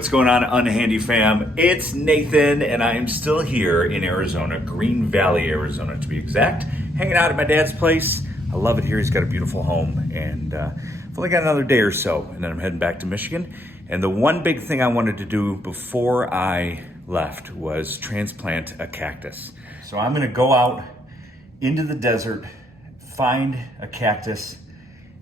What's going on, Unhandy fam? It's Nathan, and I am still here in Arizona, Green Valley, Arizona to be exact, hanging out at my dad's place. I love it here. He's got a beautiful home, and I've only got another day or so, and then I'm heading back to Michigan. And the one big thing I wanted to do before I left was transplant a cactus. So I'm gonna go out into the desert, find a cactus,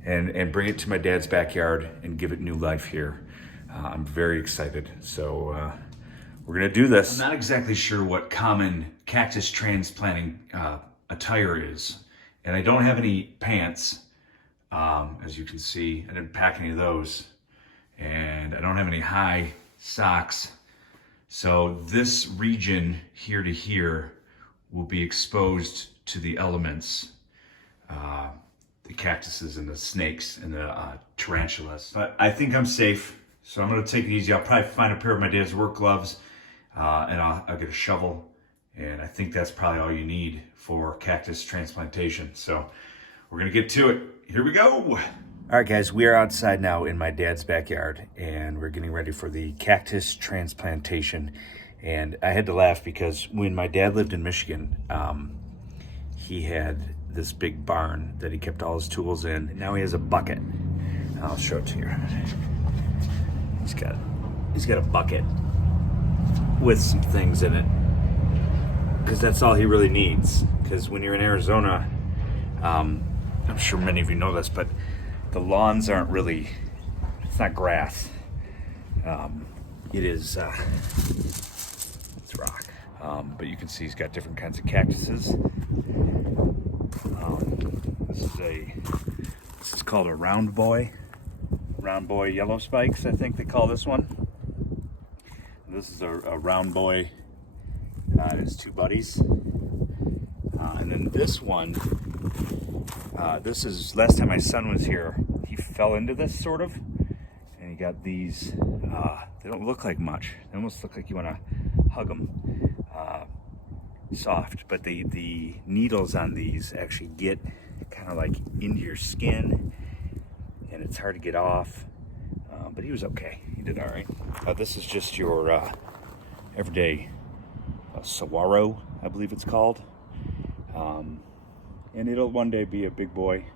and bring it to my dad's backyard and give it new life here. I'm very excited. So we're gonna do this. I'm not exactly sure what common cactus transplanting attire is. And I don't have any pants, as you can see. I didn't pack any of those. And I don't have any high socks. So this region here to here will be exposed to the elements. The cactuses and the snakes and the tarantulas. But I think I'm safe. So I'm gonna take it easy. I'll probably find a pair of my dad's work gloves and I'll get a shovel. And I think that's probably all you need for cactus transplantation. So we're gonna get to it. Here we go. All right, guys, we are outside now in my dad's backyard and we're getting ready for the cactus transplantation. And I had to laugh because when my dad lived in Michigan, he had this big barn that he kept all his tools in. And now he has a bucket. I'll show it to you. He's got a bucket with some things in it because that's all he really needs. Because when you're in Arizona, I'm sure many of you know this, but the lawns aren't really, it's not grass. It is, it's rock. But you can see he's got different kinds of cactuses. This is called a round boy yellow spikes, I think they call this one. This is a round boy and his two buddies. And then this one, this is last time my son was here, he fell into this sort of, and he got these, they don't look like much. They almost look like you want to hug them. Soft, but the needles on these actually get kind of like into your skin, and it's hard to get off. But he was okay. He did all right. This is just your everyday saguaro, I believe it's called. And it'll one day be a big boy.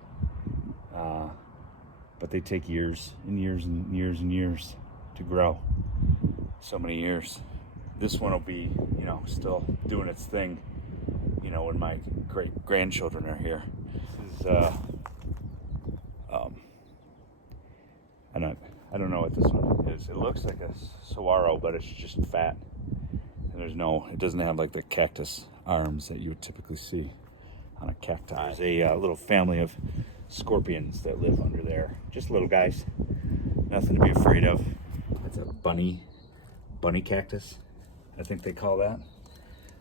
But they take years and years and years and years to grow. So many years. This one will be, you know, still doing its thing, you know, when my great grandchildren are here. This is, I don't know what this one is. It looks like a saguaro, but it's just fat. And it doesn't have like the cactus arms that you would typically see on a cacti. There's a little family of scorpions that live under there. Just little guys. Nothing to be afraid of. It's a bunny cactus, I think they call that.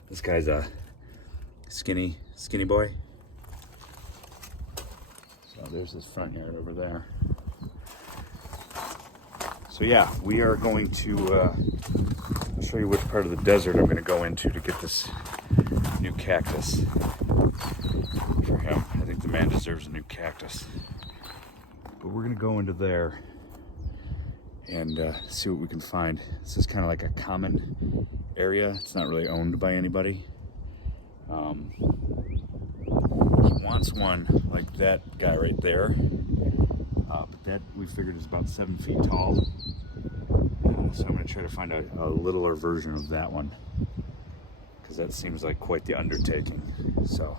This guy's a skinny boy. So there's his front yard over there. So yeah, we are going to, I'll show you which part of the desert I'm gonna go into to get this new cactus for him. I think the man deserves a new cactus. But we're gonna go into there and see what we can find. This is kind of like a common area. It's not really owned by anybody. He wants one like that guy right there. But that we figured is about 7 feet tall. So I'm gonna try to find a littler version of that one, because that seems like quite the undertaking. So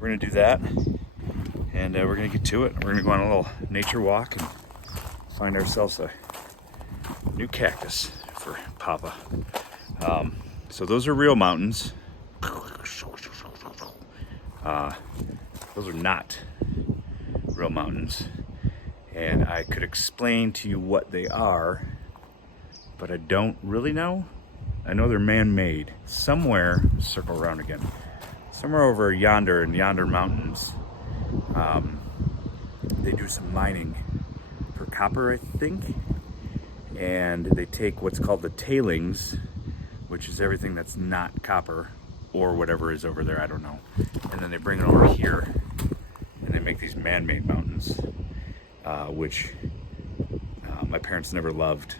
we're gonna do that, and we're gonna get to it. We're gonna go on a little nature walk and find ourselves a new cactus for Papa. So those are real mountains. Those are not real mountains. And I could explain to you what they are, but I don't really know. I know they're man-made. Somewhere, circle around again, somewhere over yonder in yonder mountains, they do some mining for copper, I think. And they take what's called the tailings, which is everything that's not copper or whatever is over there, I don't know. And then they bring it over here and they make these man-made mountains, which my parents never loved.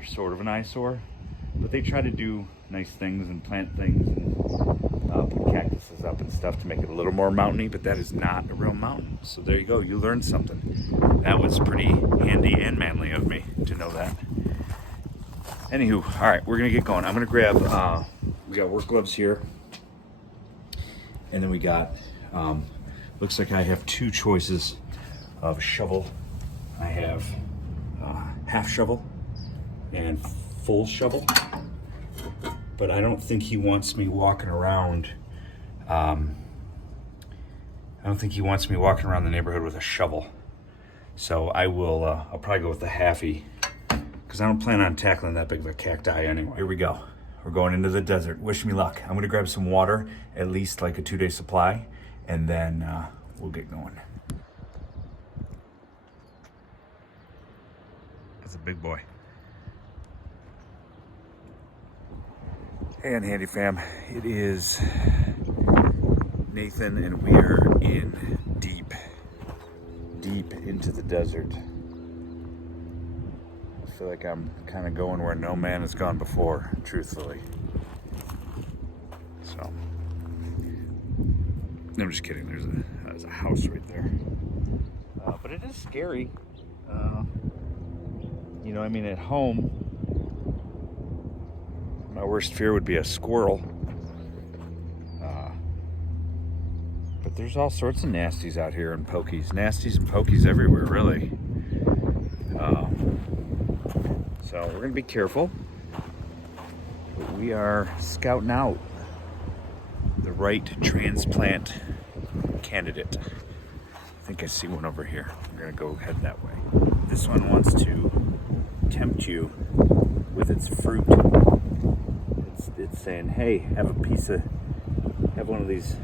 They're sort of an eyesore, but they try to do nice things and plant things and put cactuses up and stuff to make it a little more mountainy, but that is not a real mountain. So there you go, you learned something. That was pretty handy and manly of me to know that. Anywho, all right, we're gonna get going. I'm gonna grab, we got work gloves here, and then we got, looks like I have two choices of a shovel. I have half shovel and full shovel, but I don't think he wants me walking around. I don't think he wants me walking around the neighborhood with a shovel. So I will, I'll probably go with the halfie, because I don't plan on tackling that big of a cacti anyway. Here we go. We're going into the desert. Wish me luck. I'm gonna grab some water, at least like a 2-day supply, and then we'll get going. That's a big boy. Hey, Unhandy fam. It is Nathan, and we are in deep into the desert. I feel like I'm kind of going where no man has gone before, truthfully. So, I'm just kidding. There's a house right there, but it is scary. You know, I mean, at home, my worst fear would be a squirrel. But there's all sorts of nasties out here and pokies. Nasties and pokies everywhere, really. So we're gonna be careful. But we are scouting out the right transplant candidate. I think I see one over here. We're gonna go head that way. This one wants to tempt you with its fruit. It's saying, hey, have one of these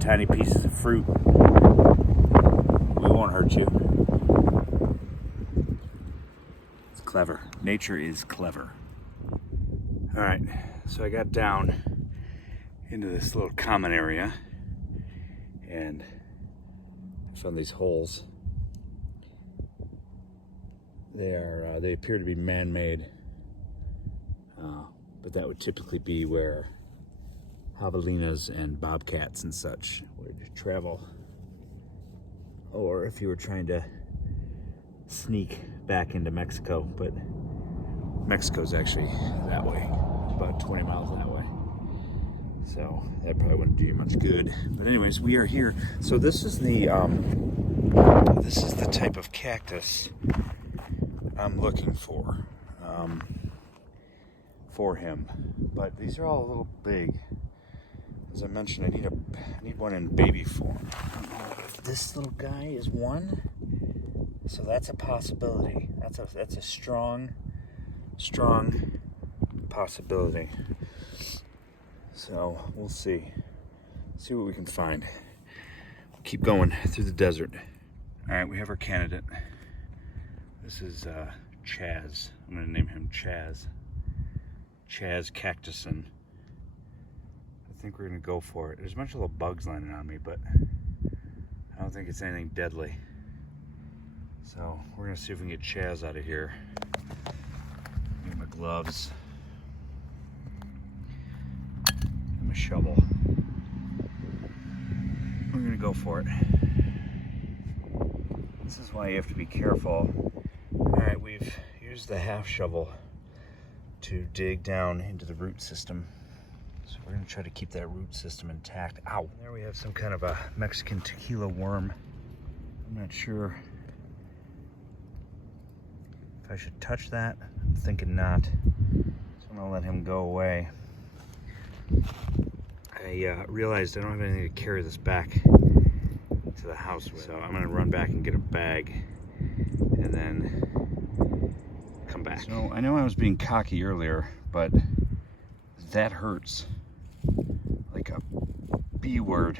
tiny pieces of fruit. We won't hurt you. It's clever. Nature is clever. All right, so I got down into this little common area and I found these holes. They appear to be man-made, but that would typically be where javelinas and bobcats and such would travel, or if you were trying to sneak back into Mexico, but Mexico's actually that way, about 20 miles that way, so that probably wouldn't do you much good. But anyways, we are here. So this is the type of cactus I'm looking for him, but these are all a little big. As I mentioned, I need one in baby form. I don't know if this little guy is one, so that's a possibility. That's a strong possibility. So we'll see what we can find. We'll keep going through the desert. All right, we have our candidate. This is Chaz. I'm gonna name him Chaz. Chaz Cactuson. I think we're gonna go for it. There's a bunch of little bugs landing on me, but I don't think it's anything deadly. So we're gonna see if we can get Chaz out of here. Get my gloves and my shovel. We're gonna go for it. This is why you have to be careful. All right, we've used the half shovel to dig down into the root system. So we're gonna try to keep that root system intact. Ow! There we have some kind of a Mexican tequila worm. I'm not sure if I should touch that. I'm thinking not. So I'm gonna let him go away. I realized I don't have anything to carry this back to the house with. So I'm gonna run back and get a bag and then come back. So I know I was being cocky earlier, but that hurts like a B word.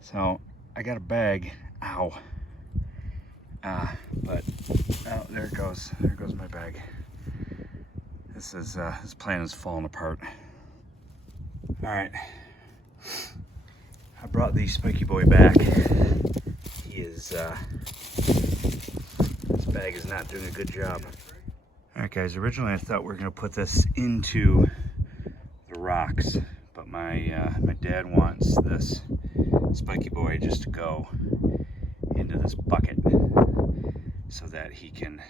So I got a bag. Ow. But oh, there it goes. There goes my bag. This plan is falling apart. All right. I brought the spiky boy back. He is his bag is not doing a good job. All right, guys, originally I thought we were gonna put this into the rocks, but my dad wants this spiky boy just to go into this bucket so that he can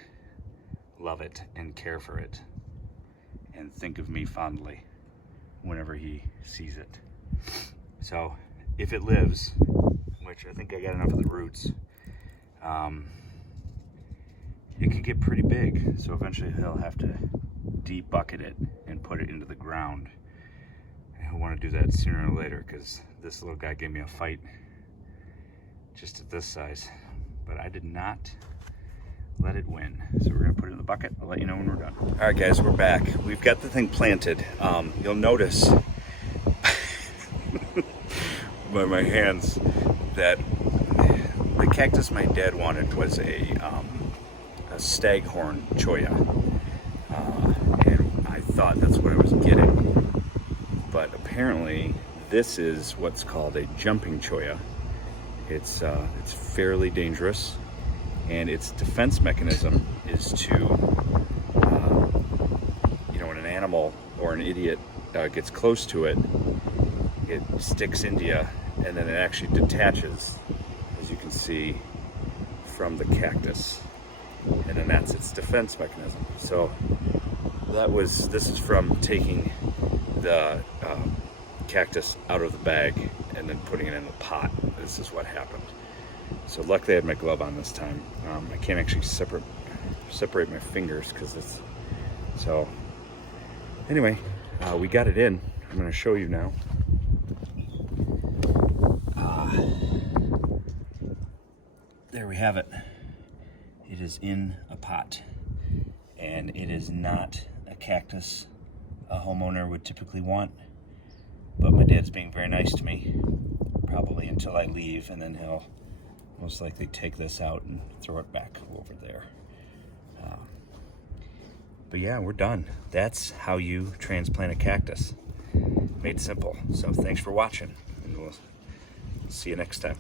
love it and care for it and think of me fondly whenever he sees it. So if it lives, which I think I got enough of the roots, it could get pretty big. So eventually he'll have to de-bucket it and put it into the ground. And he'll want to do that sooner or later because this little guy gave me a fight just at this size. But I did not let it win. So we're gonna put it in the bucket. I'll let you know when we're done. All right, guys, we're back. We've got the thing planted. You'll notice by my hands that the cactus my dad wanted was a staghorn cholla, and I thought that's what I was getting, but apparently this is what's called a jumping cholla. It's fairly dangerous, and its defense mechanism is to, when an animal or an idiot gets close to it, it sticks into you, and then it actually detaches, as you can see, from the cactus, and then that's its defense mechanism. So this is from taking the cactus out of the bag and then putting it in the pot. This is what happened. So luckily I had my glove on this time. I can't actually separate my fingers because it's, so anyway, we got it in. I'm going to show you now. There we have it. It is in a pot, and it is not a cactus a homeowner would typically want, but my dad's being very nice to me, probably until I leave, and then he'll most likely take this out and throw it back over there. But yeah, we're done. That's how you transplant a cactus. Made simple. So thanks for watching, and we'll see you next time.